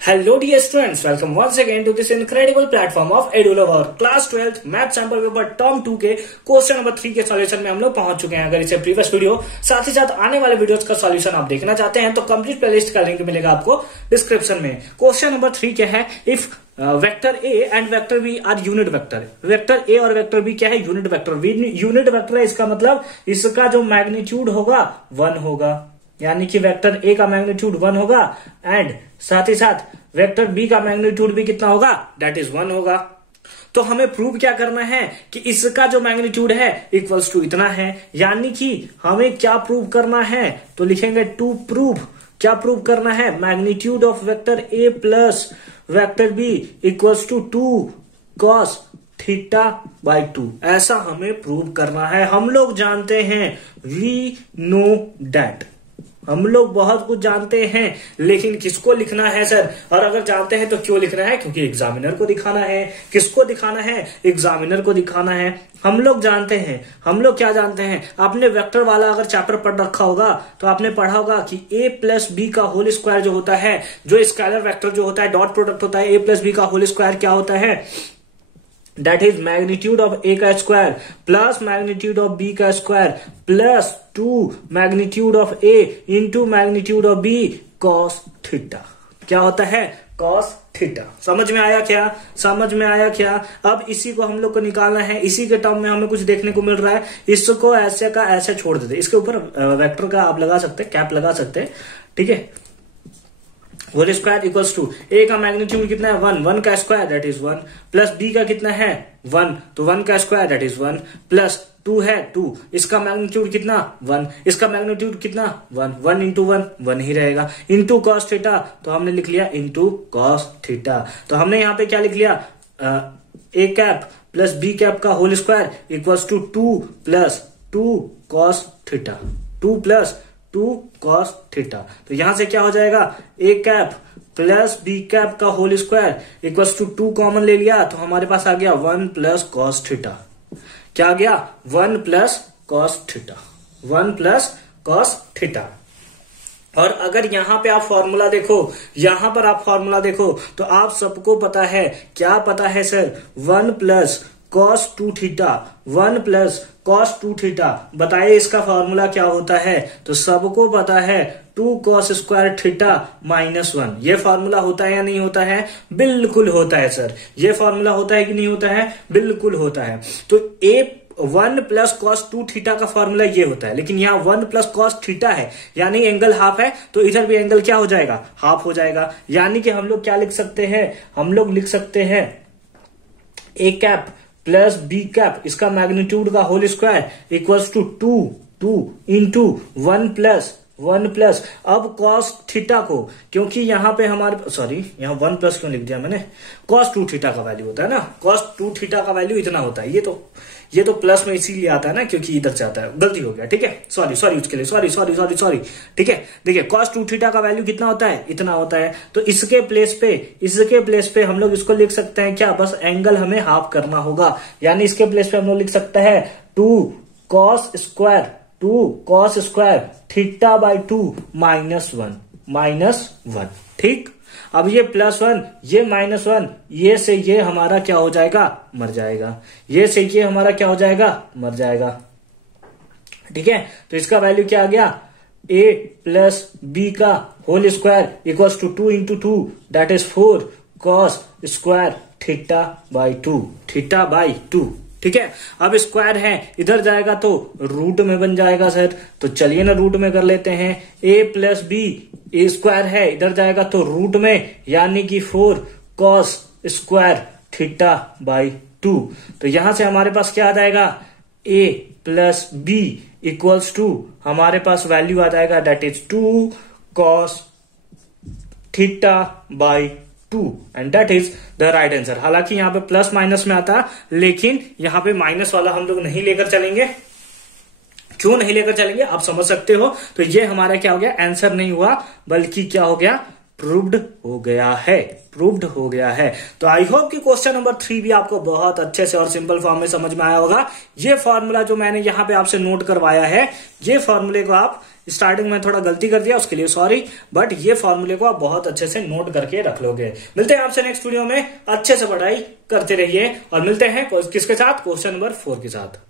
Hello dear students, welcome once again to this incredible platform of EduLover. Class 12 math sample paper term 2 के question number 3 के solution में हम लोग पहुंच चुके हैं। अगर इसे प्रीवियस वीडियो साथ ही साथ आने वाले वीडियोस का सॉल्यूशन आप देखना चाहते हैं तो कंप्लीट प्लेलिस्ट का लिंक मिलेगा आपको डिस्क्रिप्शन में। क्वेश्चन नंबर 3 क्या है, if vector A and vector B are unit vector. Vector A और वेक्टर बी क्या है, यूनिट वेक्टर। यूनिट वेक्टर है, इसका मतलब इसका जो मैग्नीट्यूड होगा 1 होगा, यानी कि वेक्टर ए का मैग्नीट्यूड 1 होगा एंड साथ ही साथ वेक्टर बी का मैग्नीट्यूड भी कितना होगा, दैट इज 1 होगा। तो हमें प्रूव क्या करना है कि इसका जो मैग्नीट्यूड है इक्वल्स टू इतना है, यानी कि हमें क्या प्रूव करना है, तो लिखेंगे टू प्रूव। क्या प्रूव करना है, magnitude of vector A plus vector B equals to 2 cos theta by 2, ऐसा हमें प्रूव करना है। हम लोग जानते हैं, वी नो डैट, हम लोग बहुत कुछ जानते हैं, लेकिन किसको लिखना है सर, और अगर जानते हैं तो क्यों लिखना है, क्योंकि एग्जामिनर को दिखाना है। किसको दिखाना है, एग्जामिनर को दिखाना है। हम लोग जानते हैं, हम लोग क्या जानते हैं, आपने वेक्टर वाला अगर चैप्टर पढ़ रखा होगा तो आपने पढ़ा होगा कि a प्लस बी का होल स्क्वायर जो होता है, जो स्केलर वेक्टर जो होता है, डॉट प्रोडक्ट होता है, a प्लस बी का होल स्क्वायर क्या होता है, that is magnitude of a का square plus magnitude of b का square plus 2 magnitude of a into magnitude of b cos theta. क्या होता है, cos थीटा। समझ में आया क्या, समझ में आया क्या। अब इसी को हम लोग को निकालना है, इसी के टर्म में हमें कुछ देखने को मिल रहा है, इसको ऐसे का ऐसे छोड़ देते, इसके ऊपर वेक्टर का आप लगा सकते हैं, कैप लगा सकते हैं, ठीक है। Whole square equals to A का मैग्नीट्यूड कितना है 1, 1 का square that is 1, plus B का कितना है 1, तो 1 का स्क्वायर दैट इज 1, प्लस 2 है 2, इसका मैग्नीट्यूड कितना 1, इसका मैग्नीट्यूड कितना 1, 1 इंटू 1 1 ही रहेगा, इंटू कॉस थीटा, तो हमने लिख लिया इंटू कॉस थीटा। तो हमने यहाँ पे क्या लिख लिया, A cap plus B cap का whole square equals to 2 plus 2 cos theta, 2 plus 2 cos theta. तो यहां से क्या हो जाएगा, a cap plus b cap का whole square equals to 2 common ले लिया, तो हमारे पास आ गया 1 प्लस cos थीटा। क्या आ गया, 1 plus cos theta, 1 plus cos theta. और अगर यहां पे आप फॉर्मूला देखो, यहां पर आप फॉर्मूला देखो तो आप सबको पता है, क्या पता है sir, 1 plus cos 2 theta, 1 plus cos 2 theta. बताइए इसका फॉर्मूला क्या होता है, तो सबको पता है 2 cos स्क्वायर थीटा माइनस 1। ये फॉर्मूला होता है या नहीं होता है, बिल्कुल होता है सर। ये फॉर्मूला होता है कि नहीं होता है, बिल्कुल होता है। तो a 1 प्लस cos 2 थीटा का फॉर्मूला ये होता है, लेकिन यहाँ 1 प्लस cos थीटा है, यानी एंगल हाफ है, तो इधर भी एंगल क्या हो जाएगा, हाफ हो जाएगा। यानी कि हम लोग क्या लिख सकते हैं, हम लोग लिख सकते हैं a cap plus B cap, इसका मैग्नीट्यूड का whole square equals to 2 into 1 plus अब cos थीटा को, क्योंकि यहाँ पे हमारे सॉरी यहाँ 1 प्लस क्यों लिख दिया मैंने, cos 2 थीटा का वैल्यू होता है ना, cos 2 थीटा का वैल्यू इतना होता है। ये तो प्लस में इसीलिए आता है ना, क्योंकि इधर से आता है, गलती हो गया, ठीक है, सॉरी उसके लिए सॉरी, ठीक है। देखिए cos 2 थीटा का वैल्यू कितना होता है, इतना होता है। तो इसके प्लेस पे हम लोग इसको लिख सकते हैं क्या, बस एंगल हमें हाफ करना होगा, यानी इसके प्लेस पे हम लोग लिख सकते हैं 2 cos square theta by 2 minus 1, ठीक। अब ये +1 ये -1, ये से ये हमारा क्या हो जाएगा, मर जाएगा, ये से ये हमारा क्या हो जाएगा, मर जाएगा, ठीक है। तो इसका वैल्यू क्या आ गया, a प्लस बी का whole square equals to 2 into 2 that is 4 cos square theta by 2, theta by 2, ठीक है। अब स्क्वायर है, इधर जाएगा तो रूट में बन जाएगा सर, तो चलिए ना रूट में कर लेते हैं। a प्लस बी स्क्वायर है, इधर जाएगा तो रूट में, यानी कि 4 cos स्क्वायर थीटा बाई 2। तो यहां से हमारे पास क्या आ जाएगा, a plus B equals to हमारे पास वैल्यू आ जाएगा that is 2 cos theta by 2 and that is the right answer. हालांकि यहाँ पे प्लस माइनस में आता, लेकिन यहाँ पे माइनस वाला हम लोग नहीं लेकर चलेंगे। क्यों नहीं लेकर चलेंगे आप समझ सकते हो। तो ये हमारा क्या हो गया, आंसर नहीं हुआ, बल्कि क्या हो गया, प्रूव्ड हो गया है, प्रूव्ड हो गया है। तो आई होप कि क्वेश्चन नंबर 3 भी आपको बहुत अच्छे से और सिंपल फॉर्म में समझ में आया होगा। ये फॉर्मूला जो मैंने यहाँ पे आपसे नोट करवाया है, ये फॉर्मूले को आप स्टार्टिंग में थोड़ा गलती कर दिया, उसके लिए सॉरी, बट ये फॉर्मूले को आप बहुत अच्छे से नोट करके रख लोगे। मिलते हैं आपसे नेक्स्ट वीडियो में, अच्छे से पढ़ाई करते रहिए और मिलते हैं किसके साथ, क्वेश्चन नंबर 4 के साथ।